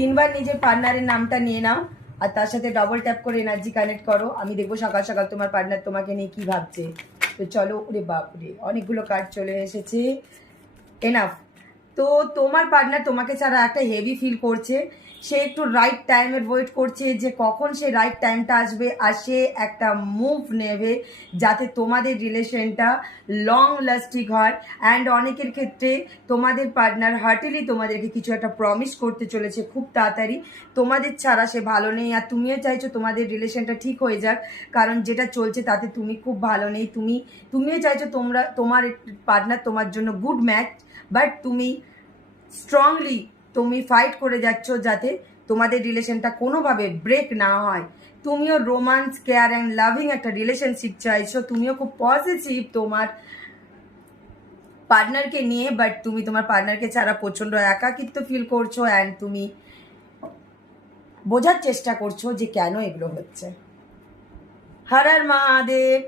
3বার নিজের পার্টনারের নামটা নিয়ে নাও আর তার সাথে ডবল ট্যাপ করে এনার্জি কানেক্ট করো। আমি দেখবো সকাল সকাল তোমার পার্টনার তোমাকে নিয়ে কি ভাবছে। তো চলো, ওরে বাপরে অনেকগুলো কার্ড চলে এসেছে, এনাফ। তো তোমার পার্টনার তোমাকে ছাড়া একটা হেভি ফিল করছে। সে একটু রাইট টাইমের ওয়েট করছে যে কখন সে রাইট টাইমটা আসবে, আর সে একটা মুভ নেবে যাতে তোমাদের রিলেশনটা লং লাস্টিং হয়। অ্যান্ড অনেকের ক্ষেত্রে তোমাদের পার্টনার হার্টেলি তোমাদেরকে কিছু একটা প্রমিস করতে চলেছে খুব তাড়াতাড়ি। তোমাদের ছাড়া সে ভালো নেই, আর তুমিও চাইছো তোমাদের রিলেশনটা ঠিক হয়ে যাক, কারণ যেটা চলছে তাতে তুমি খুব ভালো নেই। তুমিও চাইছো তোমার পার্টনার তোমার জন্য গুড ম্যাচ, বাট স্ট্রংলি তুমি ফাইট করে যাচ্ছ যাতে তোমাদের রিলেশনটা কোনোভাবে ব্রেক না হয়। তুমিও রোমান্স, কেয়ার অ্যান্ড লাভিং একটা রিলেশনশিপ চাইছো, তুমিও খুব পজিটিভ তোমার পার্টনারকে নিয়ে, বাট তুমি তোমার পার্টনারকে ছাড়া প্রচণ্ড একাকিত্ব ফিল করছো। অ্যান্ড তুমি বোঝার চেষ্টা করছো যে কেন এগুলো হচ্ছে। হর হর মহাদেব।